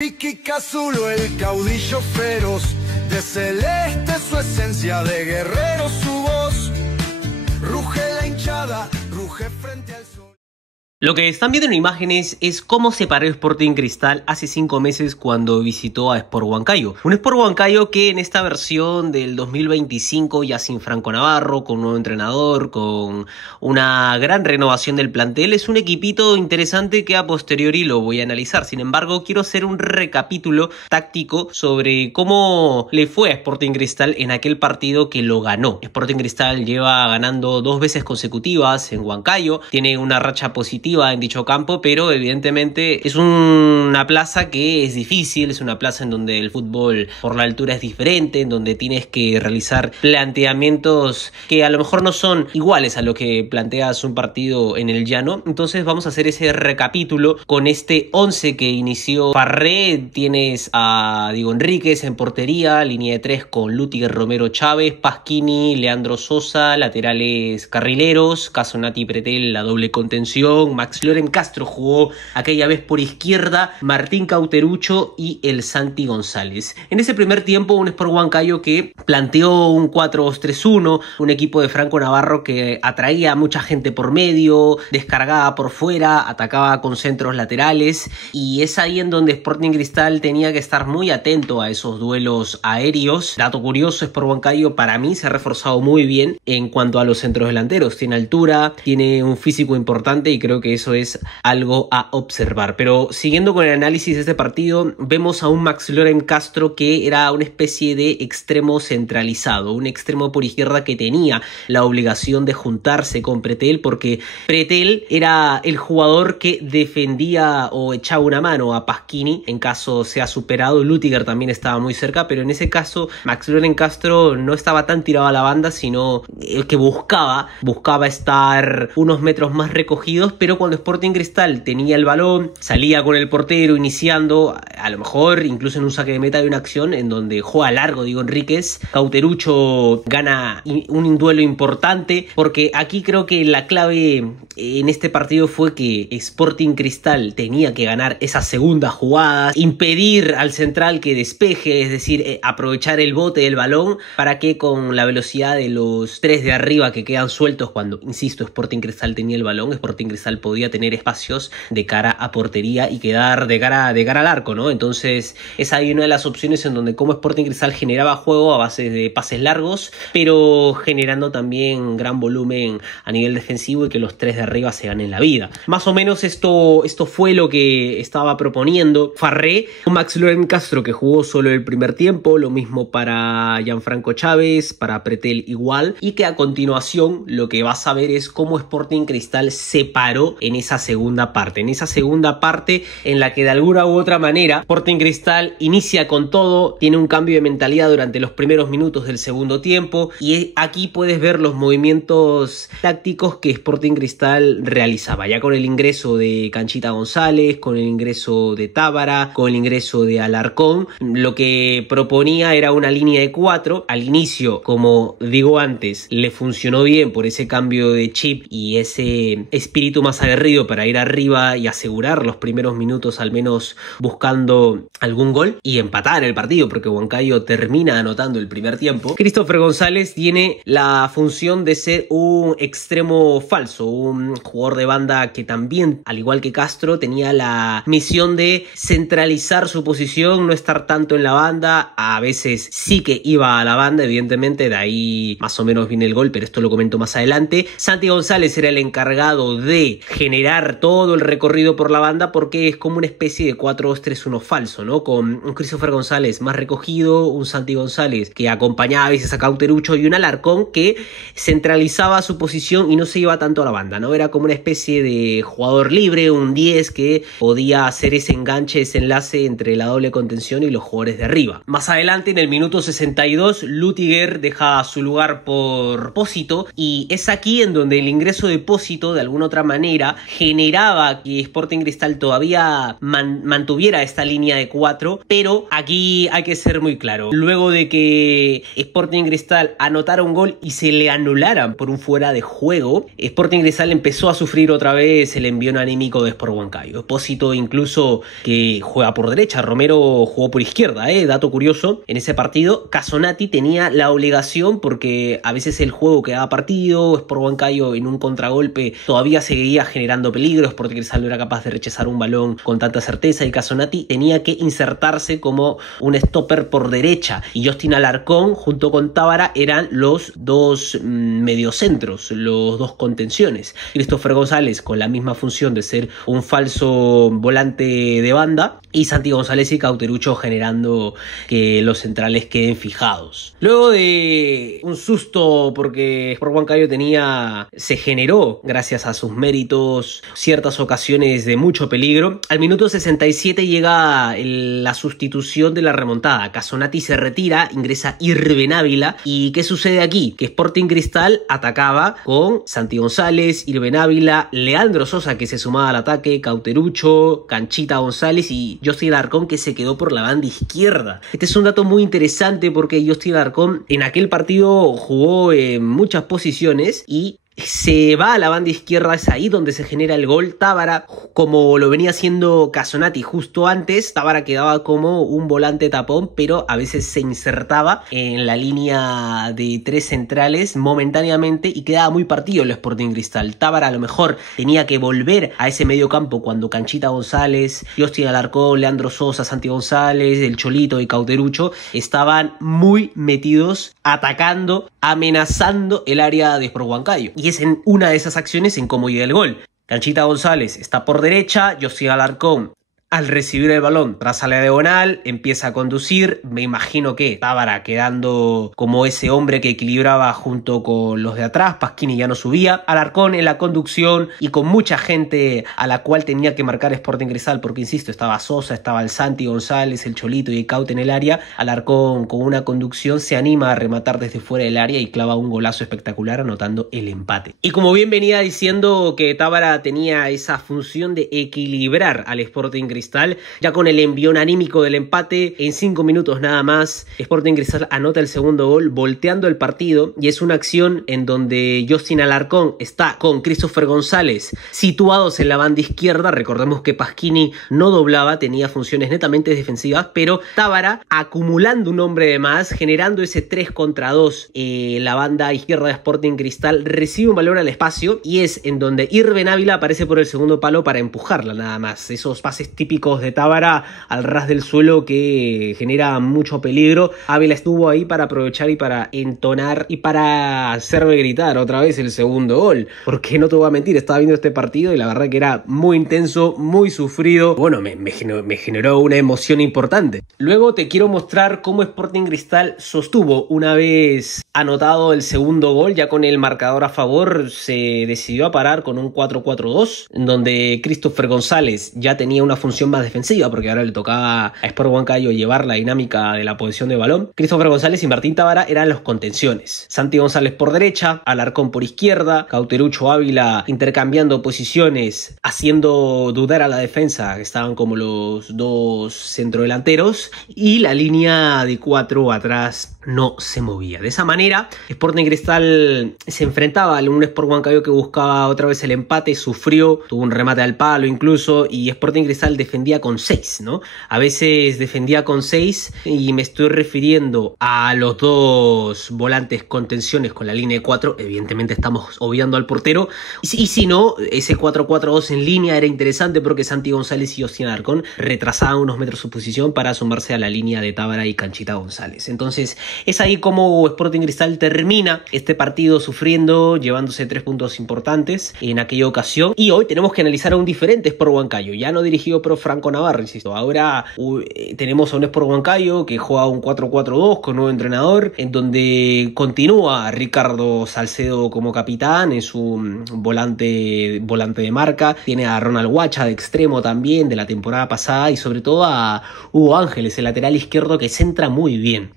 Vicky Cazulo, el caudillo feroz, de celeste su esencia, de guerrero su voz. Ruge la hinchada, ruge frente al sol. Lo que están viendo en imágenes es cómo se paró Sporting Cristal hace 5 meses cuando visitó a Sport Huancayo. Un Sport Huancayo que en esta versión del 2025, ya sin Franco Navarro, con un nuevo entrenador, con una gran renovación del plantel, es un equipito interesante que a posteriori lo voy a analizar. Sin embargo, quiero hacer un recapítulo táctico sobre cómo le fue a Sporting Cristal en aquel partido que lo ganó. Sporting Cristal lleva ganando 2 veces consecutivas en Huancayo, tiene una racha positiva en dicho campo, pero evidentemente es una plaza que es difícil, es una plaza en donde el fútbol por la altura es diferente, en donde tienes que realizar planteamientos que a lo mejor no son iguales a lo que planteas un partido en el llano. Entonces vamos a hacer ese recapítulo con este 11 que inició Farré. Tienes a Diego Enríquez en portería, línea de 3 con Lutiger, Romero, Chávez, Pasquini, Leandro Sosa, laterales carrileros, Casonati y Pretel la doble contención. Max Loren Castro jugó aquella vez por izquierda, Martín Cauterucho y el Santi González. En ese primer tiempo un Sport Huancayo que planteó un 4-2-3-1, un equipo de Franco Navarro que atraía a mucha gente por medio, descargaba por fuera, atacaba con centros laterales, y es ahí en donde Sporting Cristal tenía que estar muy atento a esos duelos aéreos. Dato curioso, Sport Huancayo para mí se ha reforzado muy bien en cuanto a los centros delanteros, tiene altura, tiene un físico importante y creo que eso es algo a observar. Pero siguiendo con el análisis de este partido, vemos a un Max Loren Castro que era una especie de extremo centralizado, un extremo por izquierda que tenía la obligación de juntarse con Pretel, porque Pretel era el jugador que defendía o echaba una mano a Pasquini en caso sea superado. Lutiger también estaba muy cerca, pero en ese caso Max Loren Castro no estaba tan tirado a la banda, sino que buscaba estar unos metros más recogidos, pero cuando Sporting Cristal tenía el balón, salía con el portero iniciando, a lo mejor incluso en un saque de meta de una acción en donde juega largo Diego Enríquez, Cauterucho gana un duelo importante, porque aquí creo que la clave en este partido fue que Sporting Cristal tenía que ganar esa segunda jugada, impedir al central que despeje, es decir, aprovechar el bote del balón para que con la velocidad de los 3 de arriba que quedan sueltos cuando, insisto, Sporting Cristal tenía el balón, Sporting Cristal podía tener espacios de cara a portería y quedar de cara al arco, ¿no? Entonces esa es una de las opciones en donde como Sporting Cristal generaba juego a base de pases largos, pero generando también gran volumen a nivel defensivo y que los 3 de arriba se ganen la vida. Más o menos esto fue lo que estaba proponiendo Farré, con Max Loren Castro que jugó solo el primer tiempo, lo mismo para Gianfranco Chávez, para Pretel igual, y que a continuación lo que vas a ver es cómo Sporting Cristal se paró en esa segunda parte, en la que de alguna u otra manera Sporting Cristal inicia con todo, tiene un cambio de mentalidad durante los primeros minutos del segundo tiempo, y aquí puedes ver los movimientos tácticos que Sporting Cristal realizaba, ya con el ingreso de Canchita González, con el ingreso de Tábara, con el ingreso de Alarcón. Lo que proponía era una línea de 4, al inicio, como digo antes, le funcionó bien por ese cambio de chip y ese espíritu más aguerrido para ir arriba y asegurar los primeros minutos al menos buscando algún gol y empatar el partido, porque Huancayo termina anotando el primer tiempo. Christopher González tiene la función de ser un extremo falso, un jugador de banda que también, al igual que Castro, tenía la misión de centralizar su posición, no estar tanto en la banda. A veces sí que iba a la banda, evidentemente, de ahí más o menos viene el gol, pero esto lo comento más adelante. Santi González era el encargado de generar todo el recorrido por la banda, porque es como una especie de 4-2-3-1 falso, ¿no? Con un Christopher González más recogido, un Santi González que acompañaba a veces a Cauterucho y un Alarcón que centralizaba su posición y no se iba tanto a la banda, ¿no? Era como una especie de jugador libre, un 10 que podía hacer ese enganche, ese enlace entre la doble contención y los jugadores de arriba. Más adelante, en el minuto 62, Lutiger deja su lugar por Pósito, y es aquí en donde el ingreso de Pósito de alguna otra manera manera generaba que Sporting Cristal todavía mantuviera esta línea de 4, pero aquí hay que ser muy claro. Luego de que Sporting Cristal anotara un gol y se le anularan por un fuera de juego, Sporting Cristal empezó a sufrir otra vez el envión anímico de Sport Huancayo. Expósito incluso que juega por derecha, Romero jugó por izquierda, dato curioso, en ese partido Casonati tenía la obligación, porque a veces el juego quedaba partido, Sport Huancayo en un contragolpe todavía seguía generando peligros porque Cristal no era capaz de rechazar un balón con tanta certeza, y Casonati tenía que insertarse como un stopper por derecha, y Justin Alarcón junto con Tábara eran los dos mediocentros, los dos contenciones. Christopher González con la misma función de ser un falso volante de banda, y Santi González y Cauterucho generando que los centrales queden fijados. Luego de un susto porque Sport Huancayo se generó gracias a sus méritos ciertas ocasiones de mucho peligro, al minuto 67 llega la sustitución de la remontada. Casonati se retira, ingresa Irben Ávila, y ¿qué sucede aquí? Que Sporting Cristal atacaba con Santi González, Irben Ávila, Leandro Sosa, que se sumaba al ataque, Cauterucho, Canchita González y Justin Alarcón, que se quedó por la banda izquierda. Este es un dato muy interesante porque Justin Alarcón en aquel partido jugó en muchas posiciones y se va a la banda izquierda, es ahí donde se genera el gol. Tábara, como lo venía haciendo Casonati justo antes, Tábara quedaba como un volante tapón, pero a veces se insertaba en la línea de tres centrales momentáneamente y quedaba muy partido el Sporting Cristal. Tábara a lo mejor tenía que volver a ese medio campo cuando Canchita González, Justin Alarcón, Leandro Sosa, Santi González, el Cholito y Cauterucho estaban muy metidos, atacando, amenazando el área de Sport Huancayo. Y es en una de esas acciones en cómo llega el gol. Canchita González está por derecha, Justin Alarcón al recibir el balón traza la diagonal, empieza a conducir, me imagino que Tábara quedando como ese hombre que equilibraba junto con los de atrás, Pasquini ya no subía, Alarcón en la conducción y con mucha gente a la cual tenía que marcar Sporting Cristal, porque insisto, estaba Sosa, estaba el Santi González, el Cholito y el Caute en el área. Alarcón con una conducción se anima a rematar desde fuera del área y clava un golazo espectacular anotando el empate. Y como bien venía diciendo que Tábara tenía esa función de equilibrar al Sporting Cristal, ya con el envión anímico del empate, en 5 minutos nada más, Sporting Cristal anota el segundo gol, volteando el partido, y es una acción en donde Justin Alarcón está con Christopher González situados en la banda izquierda. Recordemos que Pasquini no doblaba, tenía funciones netamente defensivas, pero Tábara acumulando un hombre de más, generando ese 3 contra 2, la banda izquierda de Sporting Cristal recibe un balón al espacio, y es en donde Irben Ávila aparece por el segundo palo para empujarla nada más. Esos pases típicos de Tábara al ras del suelo que genera mucho peligro. Ávila estuvo ahí para aprovechar y para entonar y para hacerme gritar otra vez el segundo gol, porque no te voy a mentir, estaba viendo este partido y la verdad que era muy intenso, muy sufrido. Bueno, me generó una emoción importante. Luego te quiero mostrar cómo Sporting Cristal sostuvo una vez anotado el segundo gol, ya con el marcador a favor, se decidió a parar con un 4-4-2, en donde Christopher González ya tenía una función más defensiva, porque ahora le tocaba a Sport Huancayo llevar la dinámica de la posesión de balón. Christopher González y Martín Tábara eran los contenciones. Santi González por derecha, Alarcón por izquierda, Cauterucho, Ávila intercambiando posiciones, haciendo dudar a la defensa, que estaban como los dos centrodelanteros, y la línea de 4 atrás no se movía. De esa manera, Sporting Cristal se enfrentaba a un Sport Huancayo que buscaba otra vez el empate, sufrió, tuvo un remate al palo incluso, y Sporting Cristal defendía con 6, ¿no? A veces defendía con 6, y me estoy refiriendo a los dos volantes contenciones con la línea de 4. Evidentemente estamos obviando al portero, y si no, ese 4-4-2 en línea era interesante porque Santi González y Justin Alarcón retrasaban unos metros su posición para sumarse a la línea de Tábara y Canchita González. Entonces es ahí como Sporting Cristal termina este partido sufriendo, llevándose 3 puntos importantes en aquella ocasión, y hoy tenemos que analizar a un diferente Sport Huancayo, ya no dirigido por Franco Navarro, insisto. Ahora tenemos a un Sport Huancayo que juega un 4-4-2 con nuevo entrenador, en donde continúa Ricardo Salcedo como capitán, es un volante de marca. Tiene a Ronald Huacha de extremo también de la temporada pasada, y sobre todo a Hugo Ángeles, el lateral izquierdo, que centra muy bien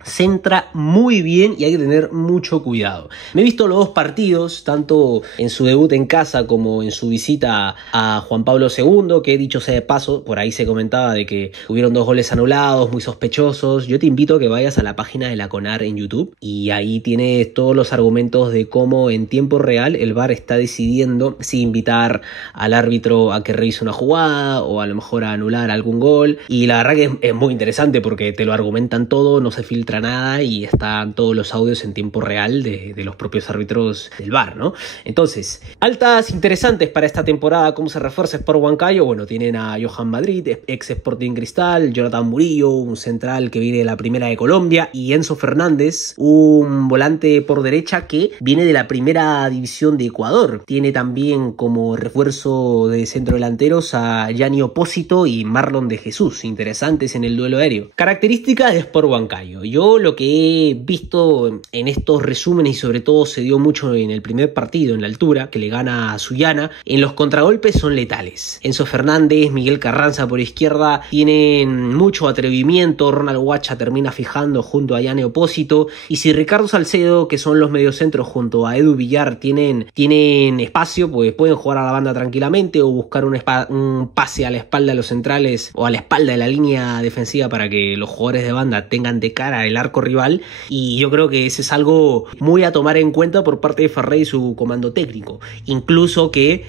y hay que tener mucho cuidado. Me he visto los dos partidos, tanto en su debut en casa como en su visita a Juan Pablo II, que dicho sea de paso, por ahí se comentaba de que hubieron 2 goles anulados muy sospechosos. Yo te invito a que vayas a la página de la CONAR en YouTube, y ahí tienes todos los argumentos de cómo en tiempo real el VAR está decidiendo si invitar al árbitro a que revise una jugada o a lo mejor a anular algún gol. Y la verdad que es muy interesante porque te lo argumentan todo, no se filtra nada y están todos los audios en tiempo real de los propios árbitros del VAR, ¿no? Entonces, altas interesantes para esta temporada. ¿Cómo se refuerza Sport Huancayo? Bueno, tienen a Johan Madrid, ex Sporting Cristal, Jonathan Murillo, un central que viene de la Primera de Colombia, y Enzo Fernández, un volante por derecha que viene de la Primera División de Ecuador. Tiene también como refuerzo de centrodelanteros a Gianni Opósito y Marlon de Jesús, interesantes en el duelo aéreo. Características de Sport Huancayo. Yo lo que he visto en estos resúmenes, y sobre todo se dio mucho en el primer partido en la altura, que le gana a Sullana, en los contragolpes son letales. Enzo Fernández, Miguel Carranza por izquierda tienen mucho atrevimiento, Ronald Huacha termina fijando junto a Gianni Opósito, y si Ricardo Salcedo, que son los mediocentros, junto a Edu Villar tienen espacio, pues pueden jugar a la banda tranquilamente o buscar un pase a la espalda de los centrales o a la espalda de la línea defensiva para que los jugadores de banda tengan de cara el arco rival. Y yo creo que ese es algo muy a tomar en cuenta por parte de Ferrey y su comando técnico. Incluso que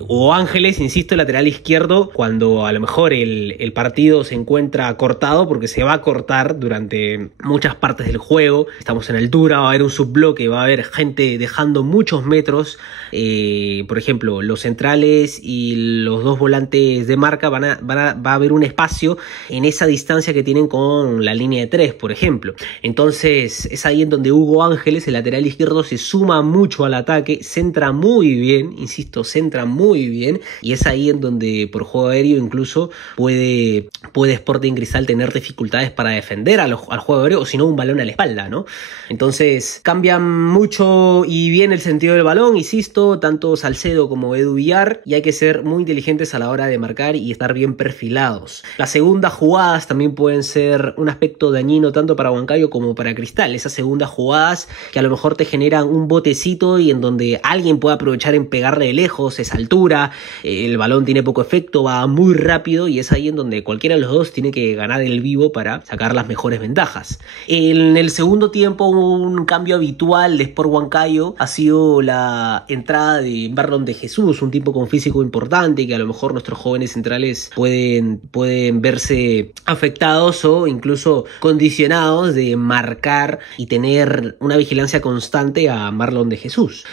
Hugo Ángeles, insisto, el lateral izquierdo, cuando a lo mejor el partido se encuentra cortado, porque se va a cortar durante muchas partes del juego, estamos en altura, va a haber un subbloque, va a haber gente dejando muchos metros, por ejemplo, los centrales y los 2 volantes de marca va a haber un espacio en esa distancia que tienen con la línea de 3, por ejemplo. Entonces es ahí en donde Hugo Ángeles, el lateral izquierdo, se suma mucho al ataque, centra muy bien, insisto, centra muy bien, y es ahí en donde por juego aéreo incluso puede Sporting Cristal tener dificultades para defender al juego aéreo, o si no un balón a la espalda, ¿no? Entonces cambian mucho y bien el sentido del balón, insisto, tanto Salcedo como Edu Villar, y hay que ser muy inteligentes a la hora de marcar y estar bien perfilados. Las segundas jugadas también pueden ser un aspecto dañino tanto para Huancayo como para Cristal, esas segundas jugadas que a lo mejor te generan un botecito y en donde alguien puede aprovechar en pegarle de lejos esa altura, el balón tiene poco efecto, va muy rápido, y es ahí en donde cualquiera de los dos tiene que ganar el vivo para sacar las mejores ventajas. En el segundo tiempo, un cambio habitual de Sport Huancayo ha sido la entrada de Marlon de Jesús, un tipo con físico importante que a lo mejor nuestros jóvenes centrales pueden verse afectados o incluso condicionados de marcar y tener una vigilancia constante a Marlon de Jesús.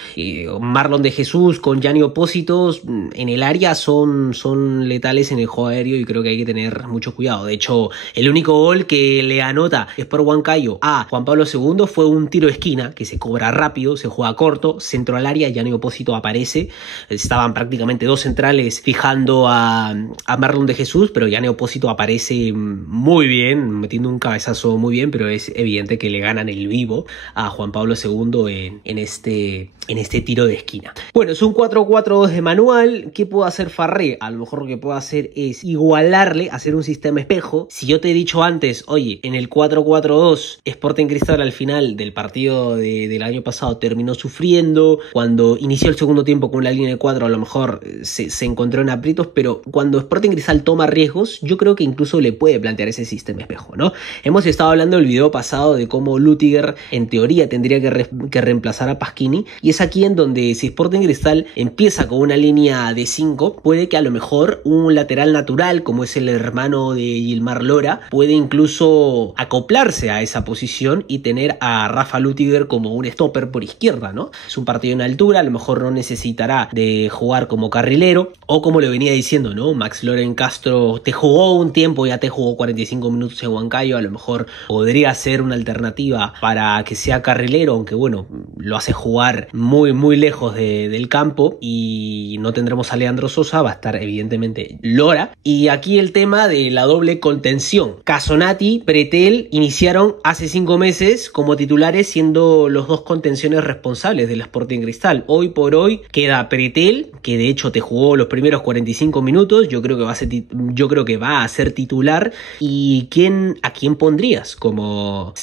Marlon de Jesús con Gianni Opósito en el área son letales en el juego aéreo, y creo que hay que tener mucho cuidado. De hecho, el único gol que le anota Sport Huancayo a Juan Pablo II fue un tiro de esquina que se cobra rápido, se juega corto, centro al área, Gianni Opósito aparece, estaban prácticamente 2 centrales fijando a Marlon de Jesús, pero Gianni Opósito aparece muy bien, metiendo un cabezazo muy bien, pero es evidente que le ganan el vivo a Juan Pablo II en este tiro de esquina. Bueno, es un 4-4-2 de manual. ¿Qué puede hacer Farré? A lo mejor lo que puede hacer es igualarle, hacer un sistema espejo. Si yo te he dicho antes, oye, en el 4-4-2 Sporting Cristal al final del partido del año pasado terminó sufriendo, cuando inició el segundo tiempo con la línea de 4 a lo mejor se encontró en aprietos, pero cuando Sporting Cristal toma riesgos, yo creo que incluso le puede plantear ese sistema espejo, ¿no? Hemos estado hablando en el video pasado de cómo Lüttiger en teoría tendría que reemplazar a Pasquini, y es aquí en donde si Sporting Cristal empieza con una línea de 5, puede que a lo mejor un lateral natural como es el hermano de Gilmar Lora puede incluso acoplarse a esa posición y tener a Rafa Lüttiger como un stopper por izquierda, ¿no? Es un partido en altura, a lo mejor no necesitará de jugar como carrilero, o como le venía diciendo, ¿no? Max Loren Castro te jugó un tiempo, ya te jugó 45 minutos en Huancayo, a lo mejor podría ser una alternativa para que sea carrilero, aunque bueno, lo hace jugar muy lejos del campo, y y no tendremos a Leandro Sosa, va a estar evidentemente Lora. Y aquí el tema de la doble contención. Casonati, Pretel iniciaron hace 5 meses como titulares, siendo los dos contenciones responsables del Sporting Cristal. Hoy por hoy queda Pretel, que de hecho te jugó los primeros 45 minutos, yo creo que va a ser titular. ¿Y a quién pondrías como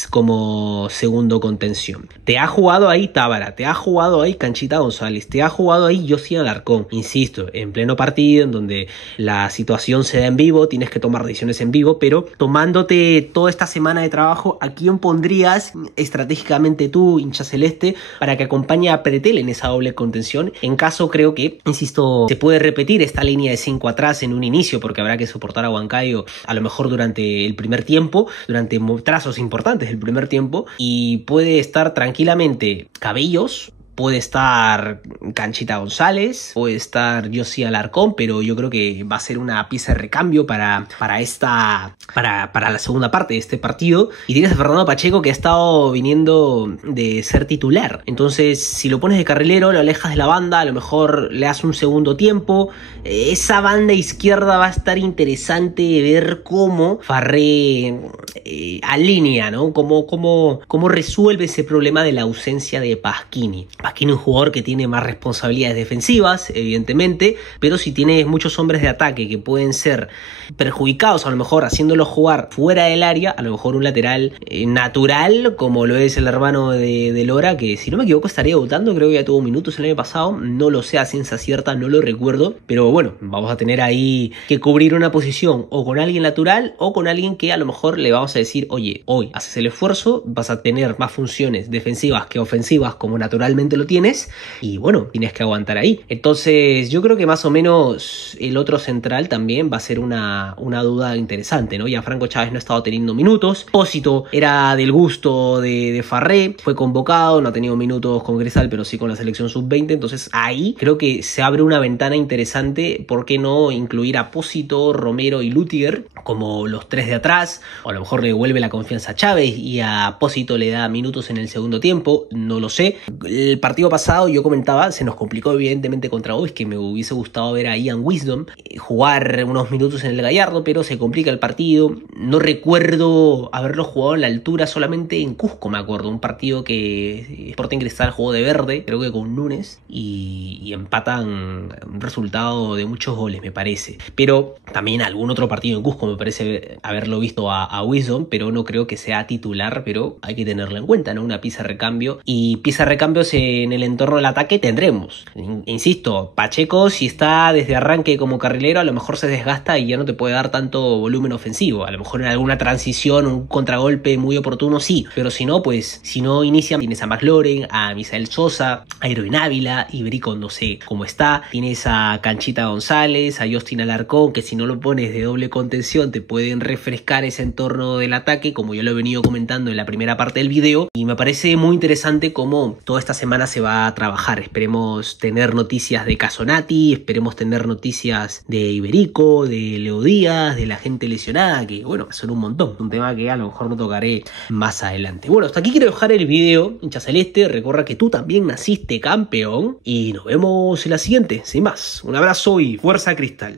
segundo contención? Te ha jugado ahí Tábara, te ha jugado ahí Canchita González, te ha jugado ahí Josian Alarcón. Insisto, en pleno partido, en donde la situación se da en vivo, tienes que tomar decisiones en vivo, pero tomándote toda esta semana de trabajo, ¿a quién pondrías estratégicamente tú, hincha celeste, para que acompañe a Pretel en esa doble contención? En caso, creo que, insisto, se puede repetir esta línea de 5 atrás en un inicio, porque habrá que soportar a Huancayo a lo mejor durante el primer tiempo, durante trazos importantes del primer tiempo, y puede estar tranquilamente Cabellos, puede estar Canchita González, puede estar Josi Alarcón, pero yo creo que va a ser una pieza de recambio para la segunda parte de este partido. Y tienes a Fernando Pacheco, que ha estado viniendo de ser titular. Entonces, si lo pones de carrilero, lo alejas de la banda, a lo mejor le das un segundo tiempo. Esa banda izquierda va a estar interesante ver cómo Farré alinea, ¿no? Cómo resuelve ese problema de la ausencia de Pasquini. Pasquini es un jugador que tiene más responsabilidades defensivas, evidentemente, pero si tienes muchos hombres de ataque que pueden ser perjudicados, a lo mejor haciéndolos jugar fuera del área, a lo mejor un lateral natural, como lo es el hermano de Lora, que si no me equivoco estaría debutando, creo que ya tuvo minutos el año pasado, no lo sé a ciencia cierta, no lo recuerdo, pero bueno, vamos a tener ahí que cubrir una posición o con alguien natural o con alguien que a lo mejor le vamos a decir, oye, hoy haces el esfuerzo, vas a tener más funciones defensivas que ofensivas como naturalmente lo tienes, y bueno, tienes que aguantar ahí. Entonces yo creo que más o menos el otro central también va a ser una duda interesante, ¿no? Ya Franco Chávez no ha estado teniendo minutos, Pósito era del gusto de Farré, fue convocado, no ha tenido minutos con Cristal, pero sí con la selección sub-20, entonces ahí creo que se abre una ventana interesante. ¿Por qué no incluir a Pósito, Romero y Lutiger como los tres de atrás? O a lo mejor le devuelve la confianza a Chávez y a Pósito le da minutos en el segundo tiempo, no lo sé. El partido pasado yo comentaba, se nos complicó evidentemente contra Boys, que me hubiese gustado ver a Ian Wisdom jugar unos minutos en el Gallardo, pero se complica el partido. No recuerdo haberlo jugado en la altura, solamente en Cusco me acuerdo, un partido que Sporting Cristal jugó de verde, creo que con Núñez, y empatan un resultado de muchos goles, me parece. Pero también algún otro partido en Cusco me parece haberlo visto a Wisdom, pero no creo que sea titular, pero hay que tenerlo en cuenta, ¿no? Una pieza de recambio, y pieza de recambios en el entorno del ataque tendremos. Insisto, Pacheco, si está desde arranque como carrilero, a lo mejor se desgasta y ya no te puede dar tanto volumen ofensivo. A lo mejor en alguna transición, un contragolpe muy oportuno, sí, pero si no, pues si no inicia, tienes a McLaurin, a Misael Sosa, a Irvin Ávila, Iberico no sé cómo está, tienes a Canchita González, a Justin Alarcón, que si no lo pones de doble contención te pueden refrescar ese entorno del ataque, como yo lo he venido comentando en la primera parte del video, y me parece muy interesante cómo toda esta semana se va a trabajar. Esperemos tener noticias de Casonati, esperemos tener noticias de Iberico, de Leo Díaz, de la gente lesionada, que bueno, son un montón, un tema que a lo mejor no tocaré más adelante. Bueno, hasta aquí quiero dejar el video, hincha celeste. Recuerda que tú también naciste campeón y nos vemos en la siguiente. Sin más, un abrazo y fuerza Cristal.